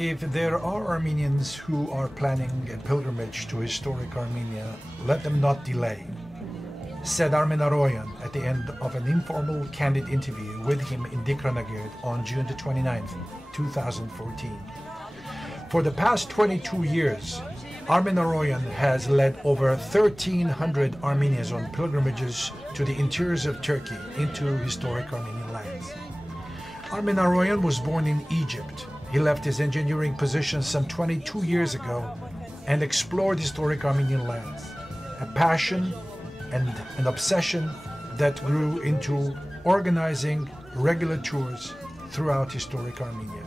If there are Armenians who are planning a pilgrimage to historic Armenia, let them not delay, said Armen Aroyan at the end of an informal, candid interview with him in Dikranagert on June the 29th, 2014. For the past 22 years, Armen Aroyan has led over 1,300 Armenians on pilgrimages to the interiors of Turkey into historic Armenian lands. Armen Aroyan was born in Egypt. He left his engineering position some 22 years ago and explored historic Armenian lands, a passion and an obsession that grew into organizing regular tours throughout historic Armenia.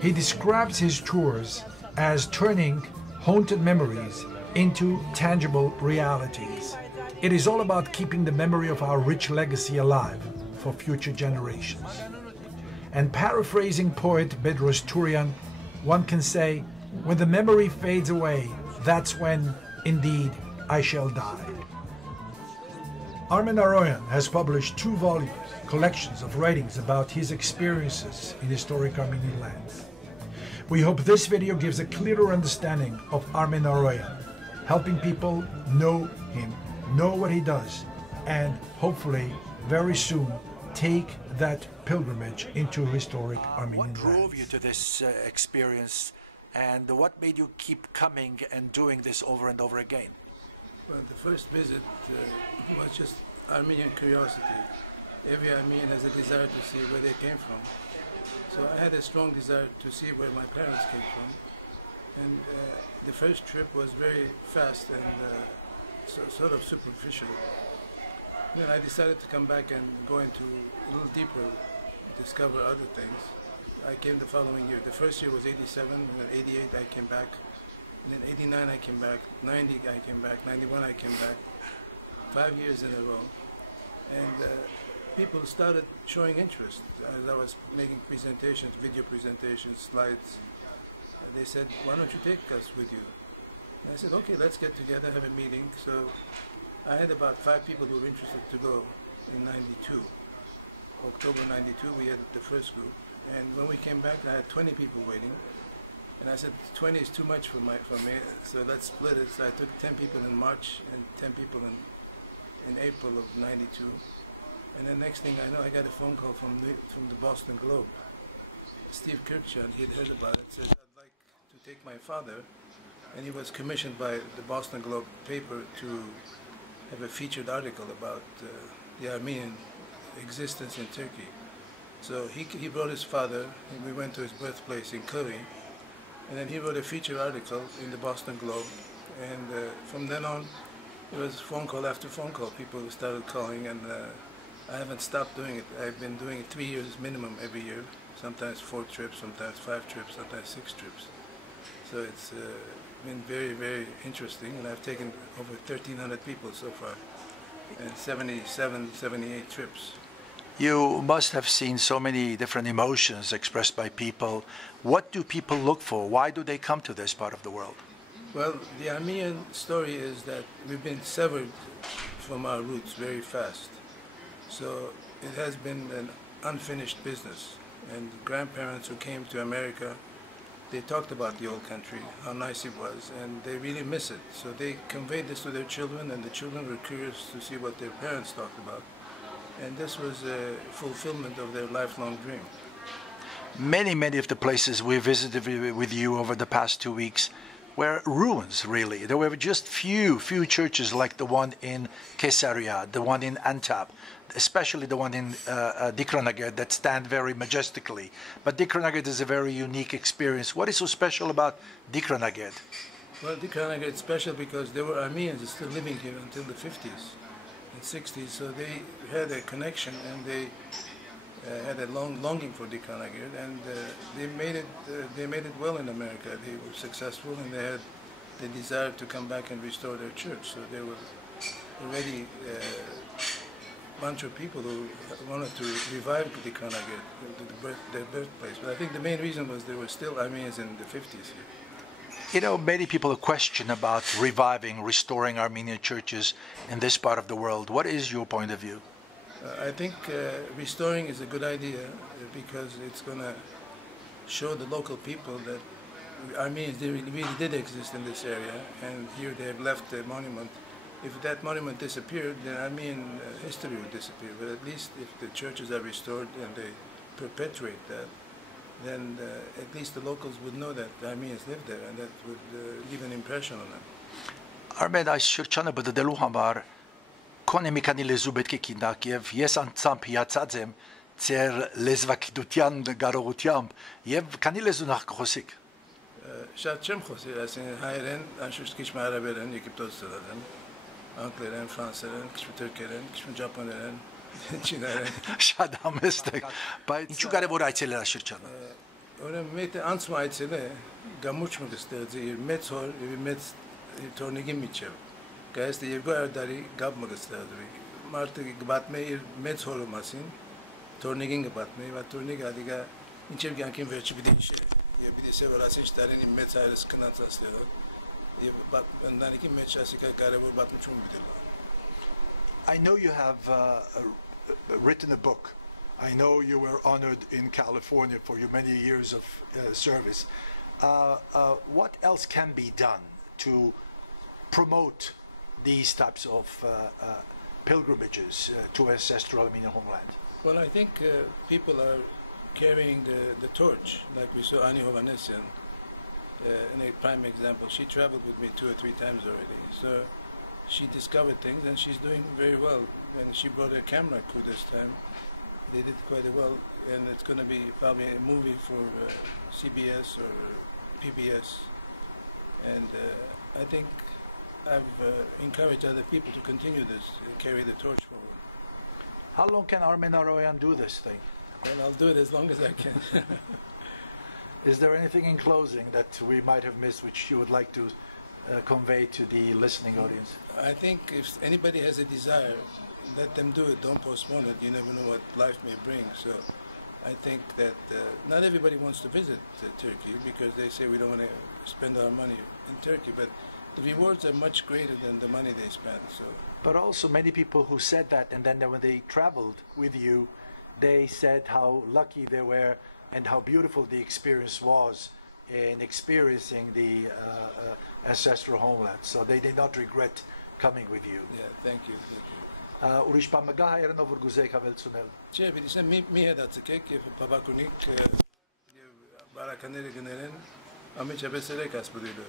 He describes his tours as turning haunted memories into tangible realities. It is all about keeping the memory of our rich legacy alive for future generations. And paraphrasing poet Bedros Turian, one can say, when the memory fades away, that's when, indeed, I shall die. Armen Aroyan has published 2 volumes, collections of writings about his experiences in historic Armenian lands. We hope this video gives a clearer understanding of Armen Aroyan, helping people know him, know what he does, and hopefully very soon take that pilgrimage into historic Armenian lands. What drove you to this experience, and what made you keep coming and doing this over and over again? Well, the first visit was just Armenian curiosity. Every Armenian has a desire to see where they came from. So I had a strong desire to see where my parents came from. And the first trip was very fast and sort of superficial. Then I decided to come back and go into a little deeper, discover other things. I came the following year. The first year was 87, and 88 I came back. And then 89 I came back, 90 I came back, 91 I came back, 5 years in a row. And people started showing interest as I was making presentations, video presentations, slides. They said, why don't you take us with you? And I said, okay, let's get together, have a meeting. So I had about 5 people who were interested to go in 92. October 92, we had the first group. And when we came back, I had 20 people waiting. And I said, 20 is too much for me, so let's split it. So I took 10 people in March and 10 people in April of 92. And then next thing I know, I got a phone call from the Boston Globe. Steve Kirkchan, he had heard about it, said, I'd like to take my father. And he was commissioned by the Boston Globe paper to have a featured article about the Armenian existence in Turkey. So he brought his father, and we went to his birthplace in Curry, and then he wrote a feature article in the Boston Globe, and from then on, it was phone call after phone call. People started calling, and I haven't stopped doing it. I've been doing it 3 years minimum every year, sometimes 4 trips, sometimes 5 trips, sometimes 6 trips. So it's been very, very interesting, and I've taken over 1,300 people so far, and 77, 78 trips. You must have seen so many different emotions expressed by people. What do people look for? Why do they come to this part of the world? Well, the Armenian story is that we've been severed from our roots very fast. So it has been an unfinished business. And grandparents who came to America, they talked about the old country, how nice it was, and they really miss it. So they conveyed this to their children, and the children were curious to see what their parents talked about. And this was a fulfillment of their lifelong dream. Many of the places we visited with you over the past 2 weeks were ruins, really. There were just few churches like the one in Caesarea, the one in Antap, especially the one in Dikranagert that stand very majestically. But Dikranagert is a very unique experience. What is so special about Dikranagert? Well, Dikranagert is special because there were Armenians still living here until the 50s. And 60s, so they had a connection, and they had a longing for Dikranagert, and they made it well in America. They were successful, and they had the desire to come back and restore their church. So there were already a bunch of people who wanted to revive Dikranagert, their birthplace. But I think the main reason was there were still Armenians in the 50s here. You know, many people question about reviving, restoring Armenian churches in this part of the world. What is your point of view? I think restoring is a good idea because it's going to show the local people that Armenians really did exist in this area, and here they have left a monument. If that monument disappeared, then Armenian history would disappear. But at least if the churches are restored and they perpetuate that, then at least the locals would know that the Armenians lived there, and that would leave an impression on them. Արմեն, այս շրջանը բդդելու համար քոնե մի քանի լեզու պետք է քինդակ եւ ես անցամբ հիացած եմ ձեր լեզվակիտության կարողությամբ եւ քանի լեզու նախ խոսիկ։ Շատ չեմ խոսել, ասեն հայերեն, անշուշտ քիչ արաբերեն, եգիպտոսերեն, անգլերեն, ֆրանսերեն, քիչ թուրքերեն, քիչ ճապոներեն, չինարեն։ Շատ համեստ եք, բայց ինչու կարևոր այցելել այս շրջանը։ Ուրեմն մեկը անցում այցել է, գամուչ մը կստեղծի իր մեծ հոր եւ մեծ թորնիկի միջև։ Կայստ 200 տարի գապ մը կստեղծվի։ Մարդը կբատմի իր մեծ հորը մասին, թորնիկին կբատմի, và թորնիկը ադիգա ինչև կյանքին վերջի պիտի իշե։ Եվ պիտի սե որ ասինչ տարին մեծ հայրս կնացածները եւ ընտանիքի մեջ ասիկա կարևոր պատմություն պիտի լա։ I know you have written a book. I know you were honored in California for your many years of service. What else can be done to promote these types of pilgrimages to ancestral Armenian homeland? Well, I think people are carrying the torch, like we saw Ani Hovanesyan, in a prime example. She traveled with me 2 or 3 times already. So she discovered things, and she's doing very well. And she brought a camera crew this time. They did quite well, and it's going to be probably a movie for CBS or PBS. And I think I've encouraged other people to continue this, carry the torch forward. How long can Armen Aroyan do this thing? And I'll do it as long as I can. Is there anything in closing that we might have missed which you would like to convey to the listening audience? I think if anybody has a desire, let them do it. Don't postpone it. You never know what life may bring. So I think that not everybody wants to visit Turkey because they say we don't want to spend our money in Turkey, but the rewards are much greater than the money they spend. So. But also many people who said that, and then when they traveled with you, they said how lucky they were and how beautiful the experience was in experiencing the ancestral homeland. So they did not regret coming with you. Yeah, thank you. Ուրիշ բան մգա հայերենով որ գուզեիք ավելցունել։ Չէ, պիտի ասեմ մի հետացկեք եւ բաբակունիկ եւ բարակաները գներեն ամիջապես երեք ասբուդիլը։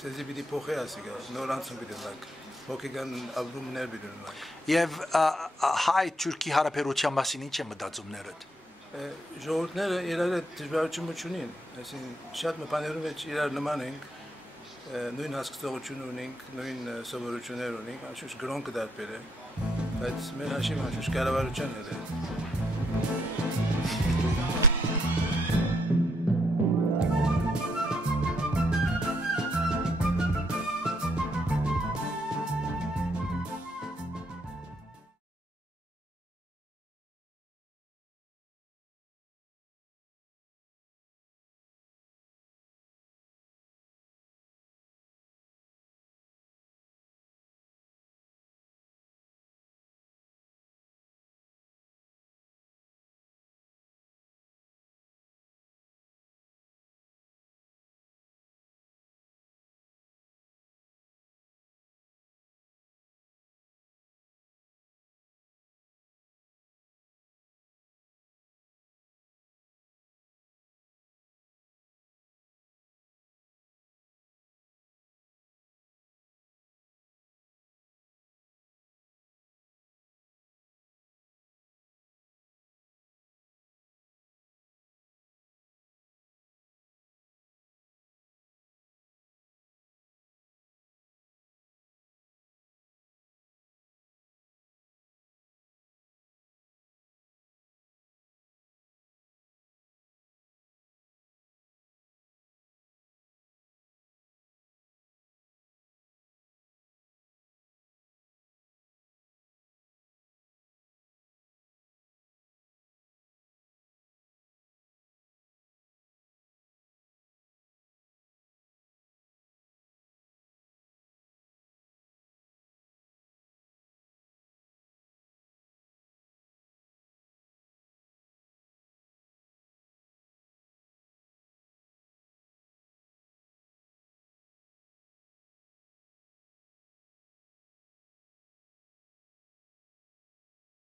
Սեզի պիտի փոխի ասիգա, նոր անցում պիտի լակ։ Հոգեգան ալբոմներ պիտի լակ։ Եվ հայ-թուրքի հարաբերության մասին ինչ է մտածումներդ։ Ժողովուրդները իրար հետ դժվարություն չունին, այսին շատ մտաներում մեջ իրար նման ենք։ Նույն հասկացողություն ունենք, նույն սովորություններ ունենք, անշուշտ գրոնքը դարբեր է, բայց մեր հաշիվը անշուշտ կառավարության հետ է։